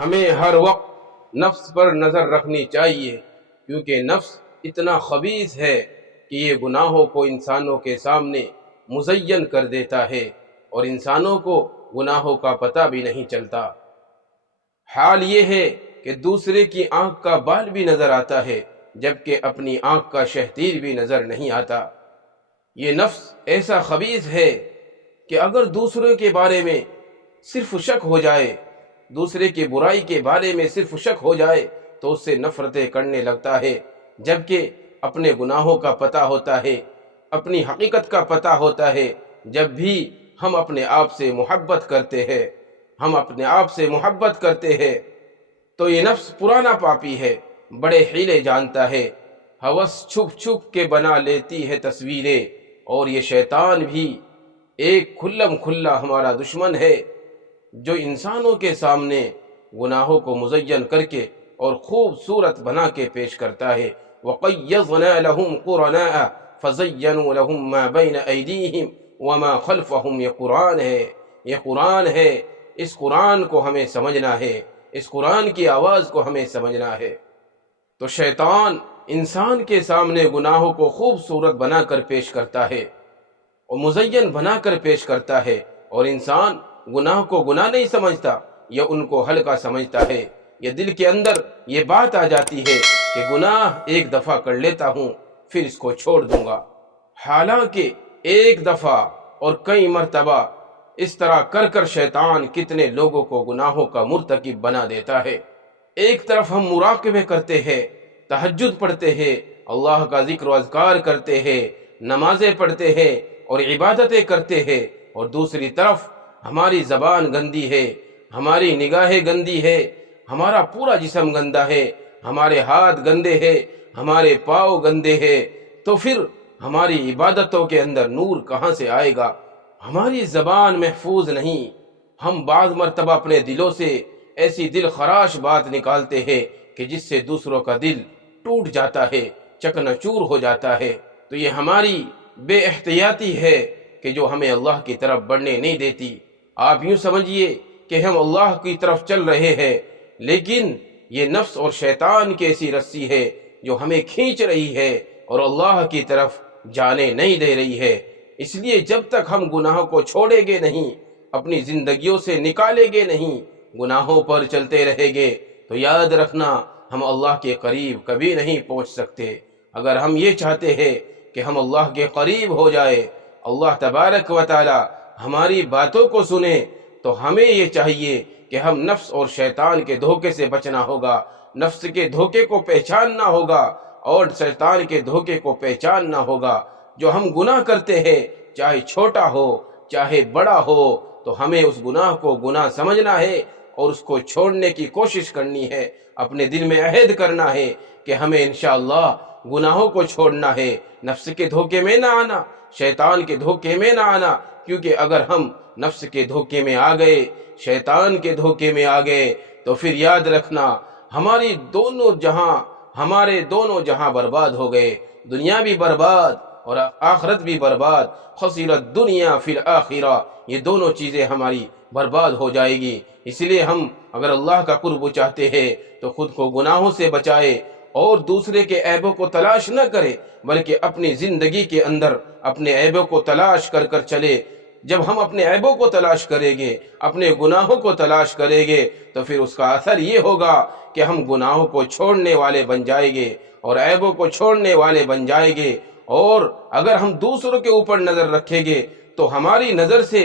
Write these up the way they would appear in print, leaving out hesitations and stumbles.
ہمیں ہر وقت نفس پر نظر رکھنی چاہیے، کیونکہ نفس اتنا خبیث ہے کہ یہ گناہوں کو انسانوں کے سامنے مزین کر دیتا ہے اور انسانوں کو گناہوں کا پتہ بھی نہیں چلتا۔ حال یہ ہے کہ دوسرے کی آنکھ کا بال بھی نظر آتا ہے، جبکہ اپنی آنکھ کا شہتیر بھی نظر نہیں آتا۔ یہ نفس ایسا خبیث ہے کہ اگر دوسرے کے بارے میں صرف شک ہو جائے، دوسرے کی برائی کے بارے میں صرف شک ہو جائے تو اس سے نفرتیں کرنے لگتا ہے، جبکہ اپنے گناہوں کا پتہ ہوتا ہے، اپنی حقیقت کا پتہ ہوتا ہے۔ جب بھی ہم اپنے آپ سے محبت کرتے ہیں، ہم اپنے آپ سے محبت کرتے ہیں تو یہ نفس پرانا پاپی ہے، بڑے حیلے جانتا ہے، ہوس چھپ چھپ کے بنا لیتی ہے تصویریں، اور یہ شیطان بھی ایک کھلم کھلا ہمارا دشمن ہے جو انسانوں کے سامنے گناہوں کو مزین کر کے اور خوبصورت بنا کے پیش کرتا ہے۔ وَقَيَّضْنَا لَهُمْ قُرَنَاءَ فَزَيَّنُوا لَهُمْ مَا بَيْنَ أَيْدِيهِمْ وَمَا خَلْفَهُمْ۔ یہ قرآن ہے، اس قرآن کو ہمیں سمجھنا ہے، اس قرآن کی آواز کو ہمیں سمجھنا ہے۔ تو شیطان انسان کے سامنے گناہوں کو خوبصورت بنا کر پیش کرتا ہے اور مزین بنا کر پیش کرتا ہے، اور انسان گناہ کو گناہ نہیں سمجھتا یا ان کو ہلکا سمجھتا ہے، یا دل کے اندر یہ بات آ جاتی ہے کہ گناہ ایک دفعہ کر لیتا ہوں پھر اس کو چھوڑ دوں گا۔ حالانکہ ایک دفعہ اور کئی مرتبہ اس طرح کر کر شیطان کتنے لوگوں کو گناہوں کا مرتکب بنا دیتا ہے۔ ایک طرف ہم مراقبے کرتے ہیں، تہجد پڑھتے ہیں، اللہ کا ذکر و اذکار کرتے ہیں، نمازیں پڑھتے ہیں اور عبادتیں کرتے ہیں، اور دوسری طرف ہماری زبان گندی ہے، ہماری نگاہیں گندی ہے، ہمارا پورا جسم گندا ہے، ہمارے ہاتھ گندے ہیں، ہمارے پاؤں گندے ہیں، تو پھر ہماری عبادتوں کے اندر نور کہاں سے آئے گا؟ ہماری زبان محفوظ نہیں، ہم بعض مرتبہ اپنے دلوں سے ایسی دل خراش بات نکالتے ہیں کہ جس سے دوسروں کا دل ٹوٹ جاتا ہے، چکنا چور ہو جاتا ہے۔ تو یہ ہماری بے احتیاطی ہے کہ جو ہمیں اللہ کی طرف بڑھنے نہیں دیتی۔ آپ یوں سمجھیے کہ ہم اللہ کی طرف چل رہے ہیں، لیکن یہ نفس اور شیطان کی ایسی رسی ہے جو ہمیں کھینچ رہی ہے اور اللہ کی طرف جانے نہیں دے رہی ہے۔ اس لیے جب تک ہم گناہوں کو چھوڑیں گے نہیں، اپنی زندگیوں سے نکالیں گے نہیں، گناہوں پر چلتے رہیں گے، تو یاد رکھنا ہم اللہ کے قریب کبھی نہیں پہنچ سکتے۔ اگر ہم یہ چاہتے ہیں کہ ہم اللہ کے قریب ہو جائے، اللہ تبارک و تعالی ہماری باتوں کو سنے، تو ہمیں یہ چاہیے کہ ہم نفس اور شیطان کے دھوکے سے بچنا ہوگا، نفس کے دھوکے کو پہچاننا ہوگا اور شیطان کے دھوکے کو پہچاننا ہوگا۔ جو ہم گناہ کرتے ہیں، چاہے چھوٹا ہو چاہے بڑا ہو، تو ہمیں اس گناہ کو گناہ سمجھنا ہے اور اس کو چھوڑنے کی کوشش کرنی ہے، اپنے دل میں عہد کرنا ہے کہ ہمیں انشاءاللہ گناہوں کو چھوڑنا ہے، نفس کے دھوکے میں نہ آنا، شیطان کے دھوکے میں نہ آنا، کیونکہ اگر ہم نفس کے دھوکے میں آ گئے، شیطان کے دھوکے میں آ گئے، تو پھر یاد رکھنا ہمارے دونوں جہاں برباد ہو گئے، دنیا بھی برباد اور آخرت بھی برباد۔ خسرت دنیا فی الآخرہ، یہ دونوں چیزیں ہماری برباد ہو جائے گی۔ اس لیے ہم اگر اللہ کا قرب چاہتے ہیں تو خود کو گناہوں سے بچائے اور دوسرے کے عیبوں کو تلاش نہ کرے، بلکہ اپنی زندگی کے اندر اپنے عیبوں کو تلاش کر کر چلے۔ جب ہم اپنے عیبوں کو تلاش کریں گے، اپنے گناہوں کو تلاش کریں گے، تو پھر اس کا اثر یہ ہوگا کہ ہم گناہوں کو چھوڑنے والے بن جائیں گے اور عیبوں کو چھوڑنے والے بن جائیں گے۔ اور اگر ہم دوسروں کے اوپر نظر رکھیں گے تو ہماری نظر سے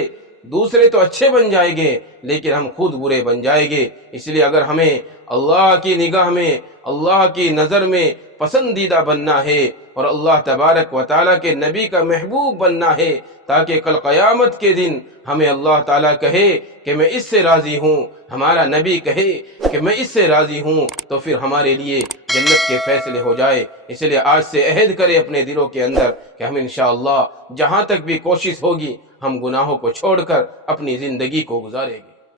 دوسرے تو اچھے بن جائیں گے لیکن ہم خود برے بن جائیں گے۔ اس لیے اگر ہمیں اللہ کی نگاہ میں، اللہ کی نظر میں پسندیدہ بننا ہے اور اللہ تبارک و تعالیٰ کے نبی کا محبوب بننا ہے، تاکہ کل قیامت کے دن ہمیں اللہ تعالیٰ کہے کہ میں اس سے راضی ہوں، ہمارا نبی کہے کہ میں اس سے راضی ہوں، تو پھر ہمارے لیے جنت کے فیصلے ہو جائے۔ اس لیے آج سے عہد کرے اپنے دلوں کے اندر کہ ہم انشاءاللہ جہاں تک بھی کوشش ہوگی ہم گناہوں کو چھوڑ کر اپنی زندگی کو گزاریں گے۔